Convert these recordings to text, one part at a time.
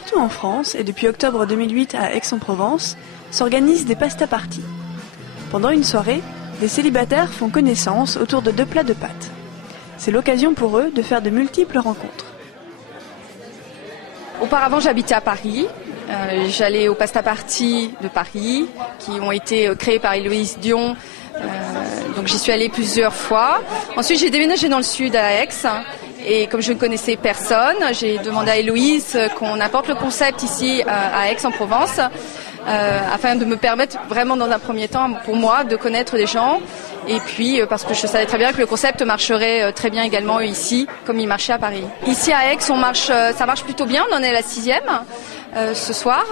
Partout en France, et depuis octobre 2008 à Aix-en-Provence, s'organisent des pasta parties. Pendant une soirée, des célibataires font connaissance autour de 2 plats de pâtes. C'est l'occasion pour eux de faire de multiples rencontres. Auparavant, j'habitais à Paris. J'allais aux pasta parties de Paris, qui ont été créées par Héloïse Dion. Donc j'y suis allée plusieurs fois. Ensuite, j'ai déménagé dans le sud à Aix. Et comme je ne connaissais personne, j'ai demandé à Héloïse qu'on apporte le concept ici à Aix-en-Provence, afin de me permettre vraiment dans un premier temps, pour moi, de connaître des gens. Et puis parce que je savais très bien que le concept marcherait très bien également ici, comme il marchait à Paris. Ici à Aix, ça marche plutôt bien, on en est à la 6e ce soir.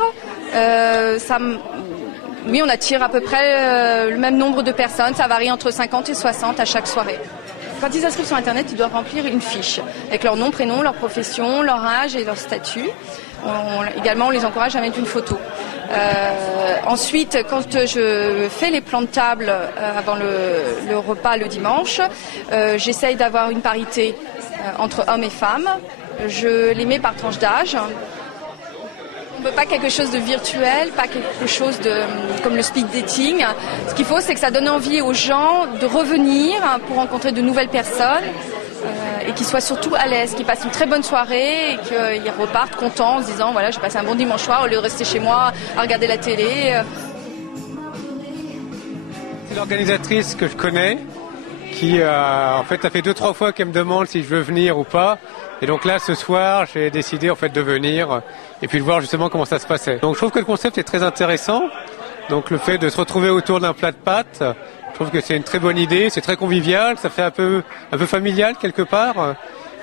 Oui, on attire à peu près le même nombre de personnes, ça varie entre 50 et 60 à chaque soirée. Quand ils s'inscrivent sur Internet, ils doivent remplir une fiche avec leur nom, prénom, leur profession, leur âge et leur statut. Également, on les encourage à mettre une photo. Ensuite, quand je fais les plans de table avant le repas le dimanche, j'essaye d'avoir une parité entre hommes et femmes. Je les mets par tranche d'âge. On ne veut pas quelque chose de virtuel, pas quelque chose comme le speed dating. Ce qu'il faut, c'est que ça donne envie aux gens de revenir pour rencontrer de nouvelles personnes et qu'ils soient surtout à l'aise, qu'ils passent une très bonne soirée et qu'ils repartent contents en se disant voilà, j'ai passé un bon dimanche soir au lieu de rester chez moi à regarder la télé. C'est l'organisatrice que je connais qui en fait ça fait 2-3 fois qu'elle me demande si je veux venir ou pas. Et donc là, ce soir, j'ai décidé en fait de venir et puis de voir justement comment ça se passait. Donc je trouve que le concept est très intéressant. Donc le fait de se retrouver autour d'un plat de pâtes, je trouve que c'est une très bonne idée. C'est très convivial, ça fait un peu familial quelque part.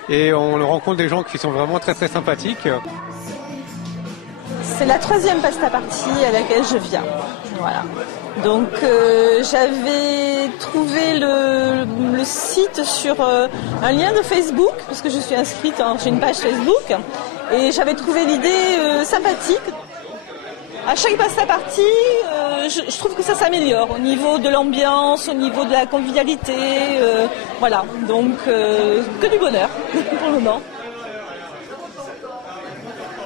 Et on rencontre des gens qui sont vraiment très très sympathiques. C'est la 3e pasta party à laquelle je viens. Voilà. Donc j'avais trouvé le site sur un lien de Facebook, parce que je suis inscrite, j'ai une page Facebook, et j'avais trouvé l'idée sympathique. À chaque pasta party, je trouve que ça s'améliore au niveau de l'ambiance, au niveau de la convivialité, voilà. Donc que du bonheur pour le moment.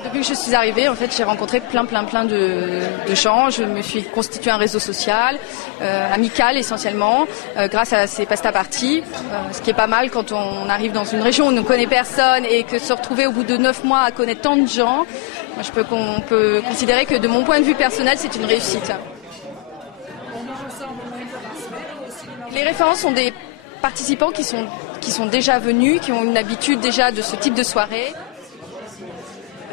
Depuis que je suis arrivée, en fait, j'ai rencontré plein de gens. Je me suis constitué un réseau social, amical essentiellement, grâce à ces pasta parties. Ce qui est pas mal quand on arrive dans une région où on ne connaît personne et que se retrouver au bout de 9 mois à connaître tant de gens, on peut considérer que de mon point de vue personnel, c'est une réussite. Les références sont des participants qui sont déjà venus, qui ont une habitude déjà de ce type de soirée.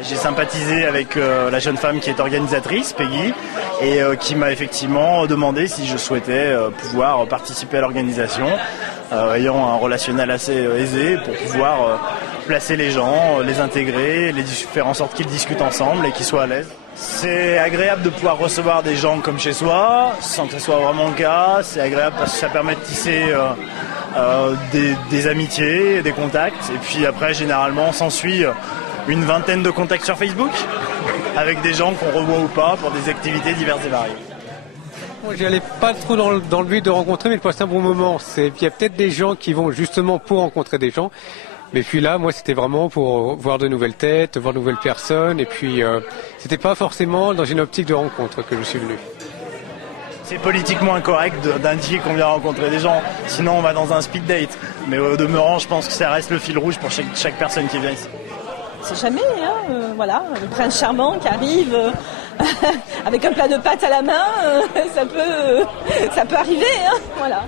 J'ai sympathisé avec la jeune femme qui est organisatrice, Peggy, et qui m'a effectivement demandé si je souhaitais pouvoir participer à l'organisation, ayant un relationnel assez aisé pour pouvoir placer les gens, les intégrer, faire en sorte qu'ils discutent ensemble et qu'ils soient à l'aise. C'est agréable de pouvoir recevoir des gens comme chez soi, sans que ce soit vraiment le cas. C'est agréable parce que ça permet de tisser des amitiés, des contacts. Et puis après, généralement, s'ensuit une vingtaine de contacts sur Facebook, avec des gens qu'on revoit ou pas pour des activités diverses et variées. Moi, j'y allais pas trop dans le but de rencontrer, mais de passer un bon moment. Il y a peut-être des gens qui vont justement pour rencontrer des gens. Mais puis là, moi, c'était vraiment pour voir de nouvelles têtes, voir de nouvelles personnes. Et puis, c'était pas forcément dans une optique de rencontre que je suis venu. C'est politiquement incorrect d'indiquer qu'on vient rencontrer des gens. Sinon, on va dans un speed date. Mais au demeurant, je pense que ça reste le fil rouge pour chaque personne qui vient ici. C'est jamais, voilà, le prince charmant qui arrive avec un plat de pâtes à la main, ça peut arriver, voilà.